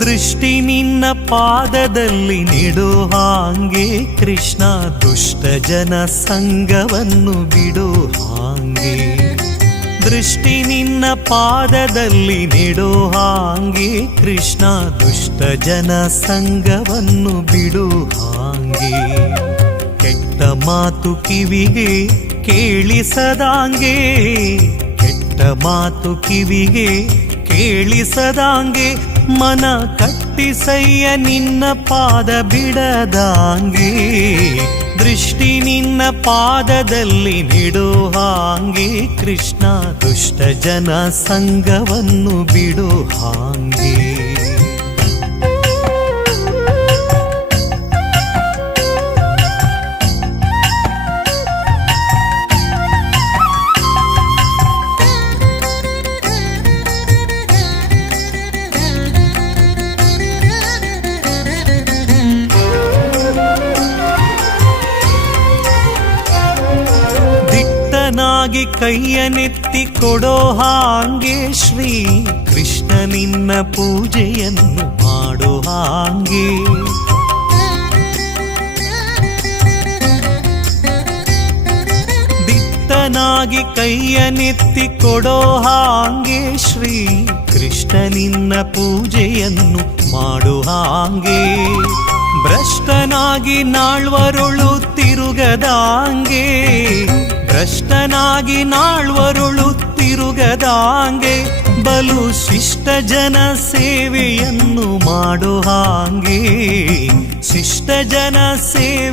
ದೃಷ್ಟಿ ನಿನ್ನ ಪಾದದಲ್ಲಿ ನಿಡೋ ಹಾಂಗೆ. ಕೃಷ್ಣ ದುಷ್ಟ ಜನ ಸಂಘವನ್ನು ಬಿಡೋ ಹಾಂಗೆ. ದೃಷ್ಟಿ ನಿನ್ನ ಪಾದದಲ್ಲಿ ನಿಡೋ ಹಾಂಗೆ. ಕೃಷ್ಣ ದುಷ್ಟ ಜನ ಸಂಘವನ್ನು ಬಿಡು ಹಾಂಗೆ. ಕೆಟ್ಟ ಮಾತು ಕಿವಿಗೆ ಕೇಳಿಸದಾಂಗೆ. ಕೆಟ್ಟ ಮಾತು ಕಿವಿಗೆ ಕೇಳಿಸದಾಂಗೆ. ಮನ ಕಟ್ಟಿಸಯ್ಯ ನಿನ್ನ ಪಾದ ಬಿಡದಾಂಗೆ. ದೃಷ್ಟಿ ನಿನ್ನ ಪಾದದಲ್ಲಿ ನಿಡೋ ಹಾಂಗೆ. ಕೃಷ್ಣ ದುಷ್ಟ ಜನ ಸಂಘವನ್ನು ಬಿಡೋ ಹಾಂಗೆ. ದಿಟ್ಟನಾಗಿ ಕೈಯನೆತ್ತಿ ಕೊಡೋ ಹಾಂಗೆ ಶ್ರೀ ಕೃಷ್ಣ ನಿನ್ನ ಪೂಜೆಯನ್ನು ಮಾಡೋ ಹಾಂಗೆ. ದಿತ್ತನಾಗಿ ಕೈಯನೆತ್ತಿ ಕೊಡೋ ಹಾಂಗೆ ಶ್ರೀ ಕೃಷ್ಣ ನಿನ್ನ ಪೂಜೆಯನ್ನು ಮಾಡೋ ಹಾಂಗೆ. ಭ್ರಷ್ಟನಾಗಿ ನಾಳ್ವರುಳು ತಿರುಗದಾಂಗೆ ಭ್ರಷ್ಟನಾಗಿ ನಾಳ್ವರುಳು ತಿರುಗದಾಂಗೆ ಬಲು ಶಿಷ್ಟ ಜನ ಸೇವೆಯನ್ನು ಮಾಡು ಹಾಂಗೆ. ಶಿಷ್ಟ ಜನ ಸೇವೆ